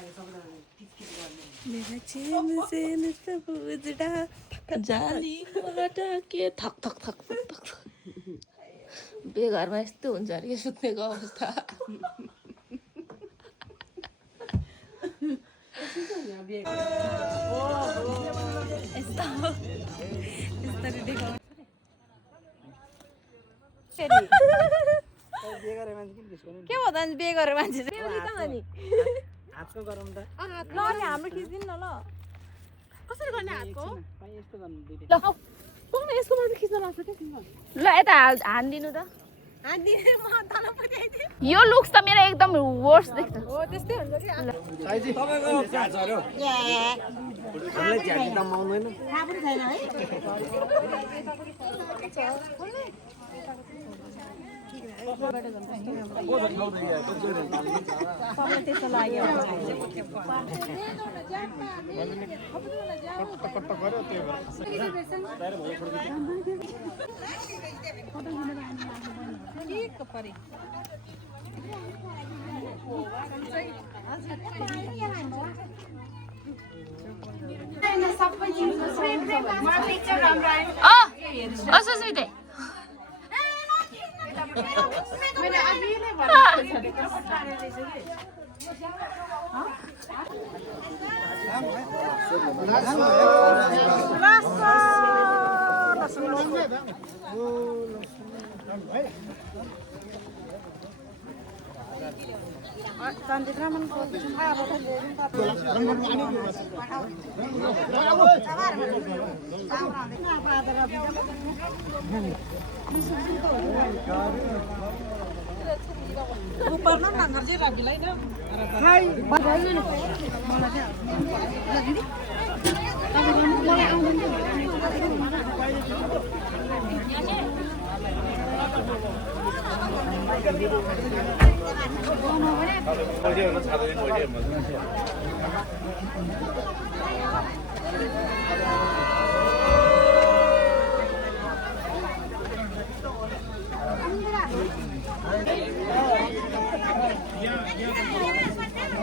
मेरा चैन चैन सब उजड़ा जाली के ठक ठक ठक ठक ठक बेघरमा यस्तो हुन्छ अरे सुत्नेको अवस्था के भन्दा बिहे गरेर मान्छे हातको गरौँ त ल नि हाम्रो खिच्दिनु न ल कसरी गर्ने हातको यस्तो गर्नु दिदी ल कुन यसको मात्र खिच्न लाग्छ के तिम्रो ल यता हान्दिनु त हान्दिने म तल पुगाइदिए यो लुक्स त मेरो एकदम वर्स देख्छ हो त्यस्तै हुन्छ कि साइजी तपाईको ज्याज हर्यो हामीलाई ज्याज त माउदैन थाहा पनि छैन है सबैले त्यस्तो लाग्यो सुस्मिते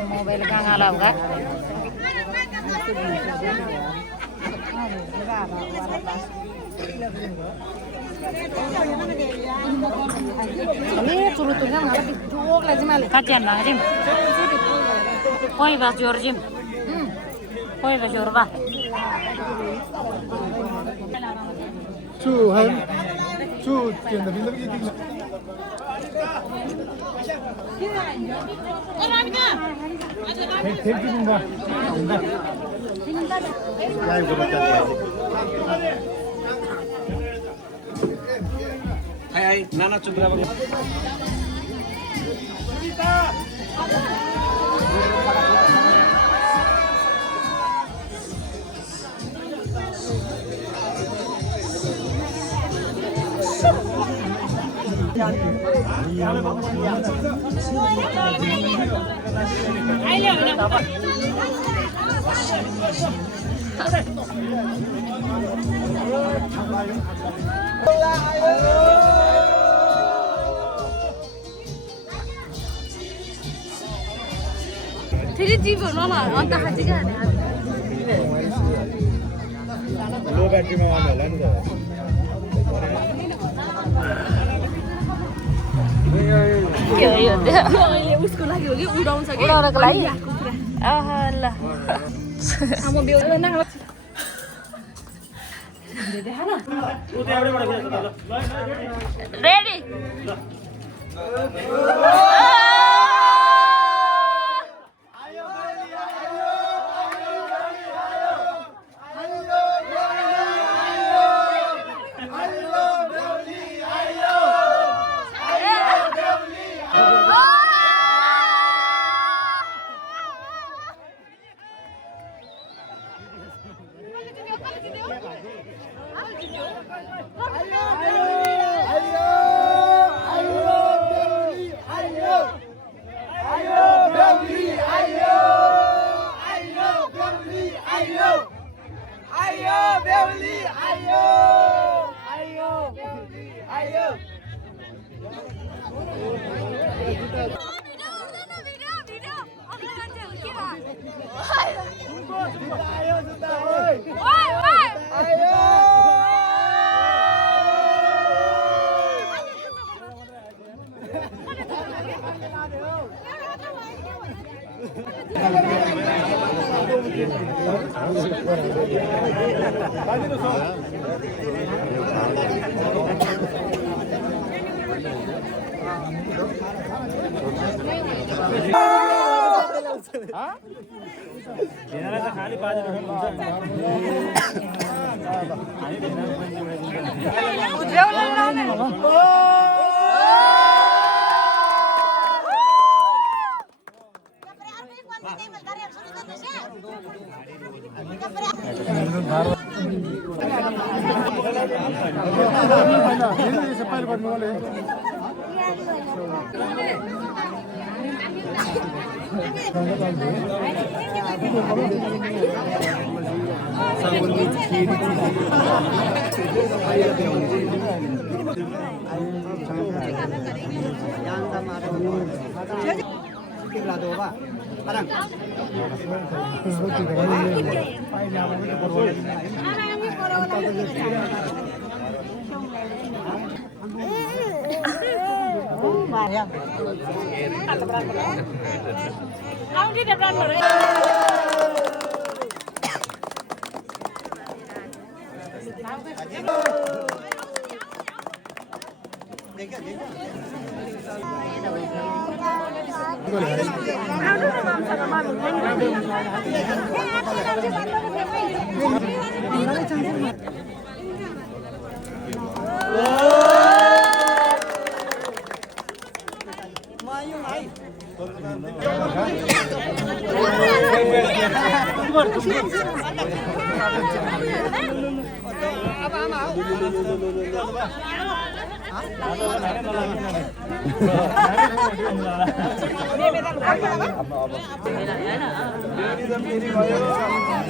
मोबाइल कहाँ होगा Hai Nana coba फेरि जीवन होला अन्त खाँची के लो ब्याट्रीमा आउनु होला नि त अहिले उसको लागि हो कि उडाउँछ कि उडाउनको लागि आहा ल म बेहुला न रेडी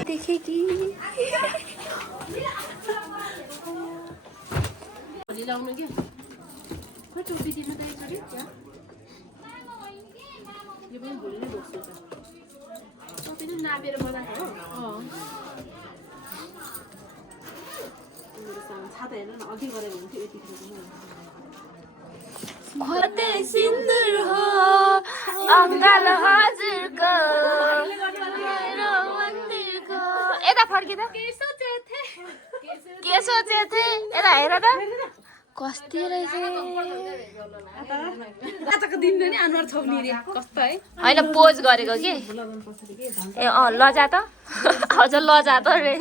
देखेगी लाउनु के खै टोपी दिनु त एकचोटि यो पनि भोलि नै बोक्छु त टोपी नै नापेर बनाएको हो छाता हेर्नु न अघि गरेको हुन्थ्यो यतिखेर खोते सिन्दुर हो अङ्गाल हजुरको मेरो मन्दिरको यता फर्किँदा के सोचे थिए यता हेर त कस्ती रहेछ होइन पोज गरेको कि ए लजा त हजुर लजा त रे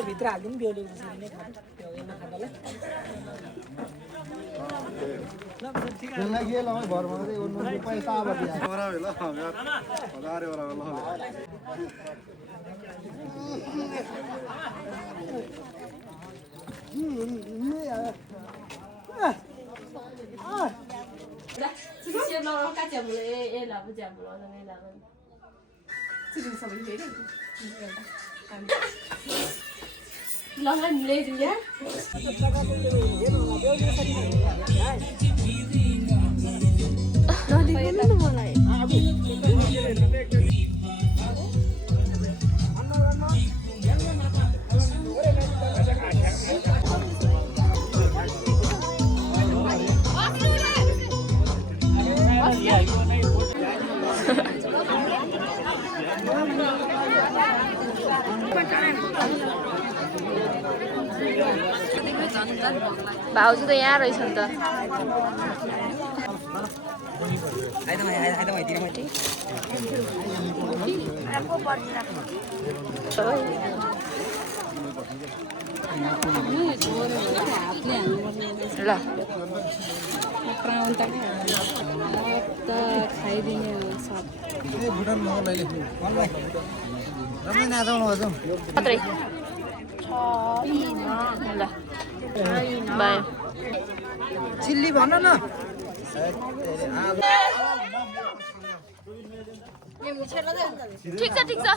भित्र हालिदिनु बेहुली त्यसरी नै खाँदालाई भाउजू त यहाँ रहेछ नि त ल मात्रै ल बाई चिल्ली भन न ठिक छ